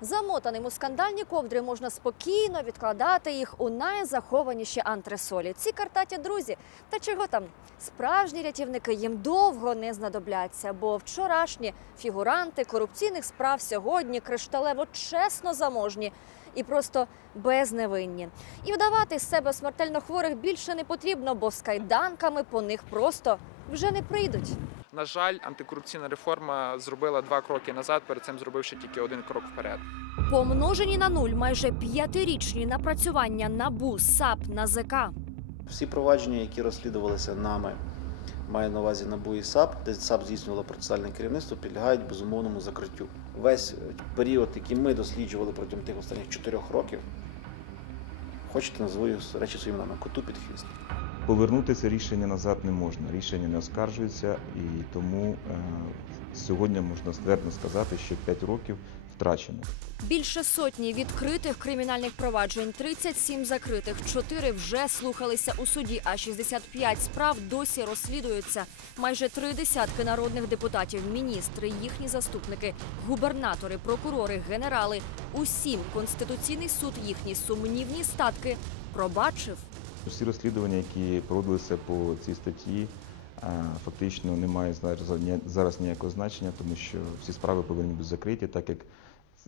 Замотаним у скандальні ковдри можна спокійно відкладати їх у найзахованіші антресолі. Ці картаті друзі. Та чого там? Справжні рятівники їм довго не знадобляться, бо вчорашні фігуранти корупційних справ сьогодні кришталево чесно заможні і просто безневинні. І вдавати з себе смертельно хворих більше не потрібно, бо з кайданками по них просто вже не прийдуть. На жаль, антикорупційна реформа зробила два кроки назад, перед цим зробивши тільки один крок вперед. Помножені на нуль майже п'ятирічні напрацювання НАБУ, САП, НАЗК. Всі провадження, які розслідувалися нами, маю на увазі НАБУ і САП, де САП здійснювало процесуальне керівництво, підлягають безумовному закриттю. Весь період, який ми досліджували протягом тих останніх чотирьох років, хочете назву речі своїм іменами, коту під хвіст. Повернутися рішення назад не можна. Рішення не оскаржується, і тому е, сьогодні можна ствердно сказати, що 5 років втрачено. Більше сотні відкритих кримінальних проваджень, 37 закритих, 4 вже слухалися у суді, а 65 справ досі розслідуються. Майже три десятки народних депутатів, міністри, їхні заступники, губернатори, прокурори, генерали. Усім конституційний суд їхні сумнівні статки пробачив. Всі розслідування, які проводилися по цій статті, е, фактично не мають зараз, ніякого значення, тому що всі справи повинні бути закриті, так як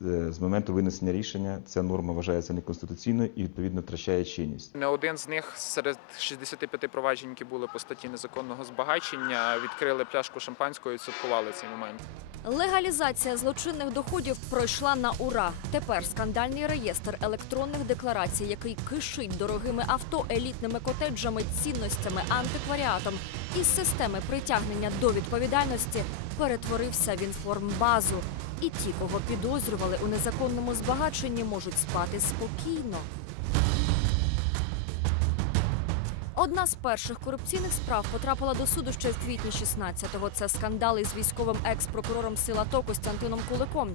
з моменту винесення рішення ця норма вважається неконституційною і відповідно втрачає чинність. Не один з них серед 65 проваджень, які були по статті незаконного збагачення, відкрили пляшку шампанського і святкували цей момент. Легалізація злочинних доходів пройшла на ура. Тепер скандальний реєстр електронних декларацій, який кишить дорогими авто, елітними котеджами, цінностями, антикваріатом із системи притягнення до відповідальності перетворився в інформбазу. І ті, кого підозрювали у незаконному збагаченні, можуть спати спокійно. Одна з перших корупційних справ потрапила до суду ще в квітні 16-го. Це скандал із військовим екс-прокурором сил АТО Костянтином Куликом.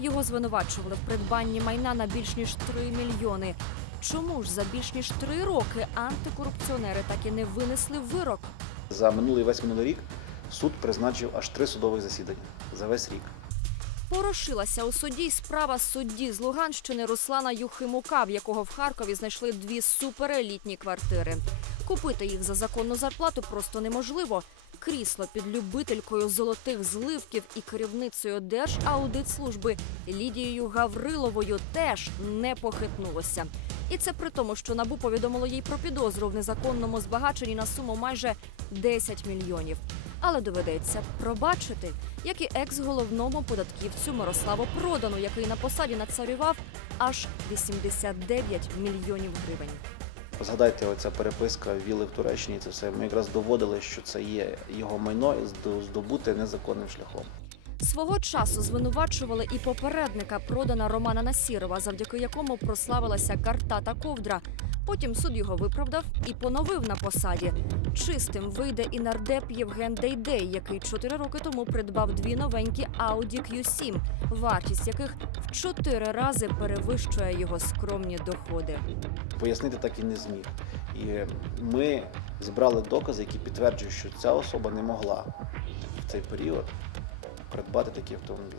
Його звинувачували в придбанні майна на більш ніж 3 мільйони. Чому ж за більш ніж три роки антикорупціонери так і не винесли вирок? За минулий весь минулий рік суд призначив аж три судових засідання за весь рік. Порошилася у суді справа судді з Луганщини Руслана Юхимука, в якого в Харкові знайшли дві суперелітні квартири. Купити їх за законну зарплату просто неможливо. Крісло під любителькою золотих зливків і керівницею Держаудитслужби Лідією Гавриловою теж не похитнулося. І це при тому, що набу повідомило їй про підозру в незаконному збагаченні на суму майже 10 мільйонів. Але доведеться пробачити, як і екс-головному податківцю Мирославу Продану, який на посаді нацарював аж 89 мільйонів гривень. Згадайте, оця переписка віли в Туреччині. Це все ми якраз доводили, що це є його майно здобуте незаконним шляхом. Свого часу звинувачували і попередника продана Романа Насірова, завдяки якому прославилася карта та ковдра. Потім суд його виправдав і поновив на посаді. Чистим вийде і нардеп Євген Дейдей, який чотири роки тому придбав дві новенькі Audi Q7, вартість яких в чотири рази перевищує його скромні доходи. Пояснити так і не зміг. І ми зібрали докази, які підтверджують, що ця особа не могла в цей період придбати такі автомобілі.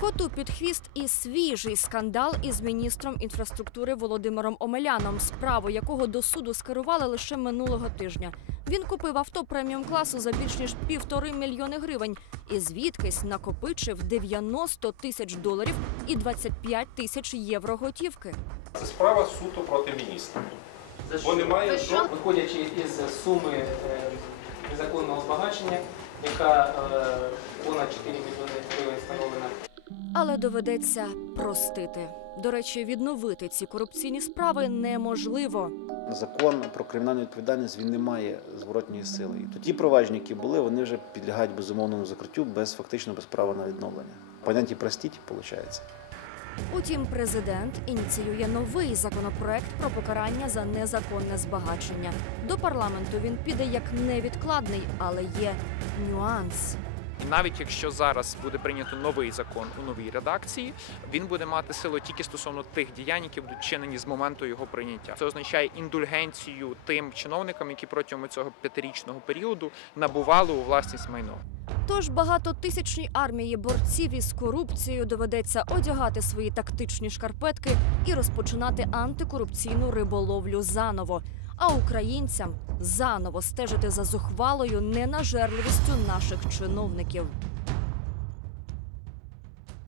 Коту під хвіст і свіжий скандал із міністром інфраструктури Володимиром Омеляном, справу якого до суду скерували лише минулого тижня. Він купив авто преміум класу за більш ніж півтори мільйони гривень і звідкись накопичив 90 тисяч доларів і 25 тисяч євро готівки. Це справа суто проти міністра. За Бо немає що? Виходячи із суми е, незаконного збагачення, яка е, понад 4 мільйони гривень встановлена. Але доведеться простити. До речі, відновити ці корупційні справи неможливо. Закон про кримінальну відповідальність він не має зворотньої сили. І то ті провадження, які були, вони вже підлягають безумовному закриттю без фактично без права на відновлення. Поняття простіть, виходить. Утім, президент ініціює новий законопроект про покарання за незаконне збагачення. До парламенту він піде як невідкладний, але є нюанс. Навіть якщо зараз буде прийнято новий закон у новій редакції, він буде мати силу тільки стосовно тих діянь, які будуть вчинені з моменту його прийняття. Це означає індульгенцію тим чиновникам, які протягом цього п'ятирічного періоду набували у власність майно. Тож багатотисячній армії борців із корупцією доведеться одягати свої тактичні шкарпетки і розпочинати антикорупційну риболовлю заново. А українцям заново стежити за зухвалою ненажерливістю наших чиновників.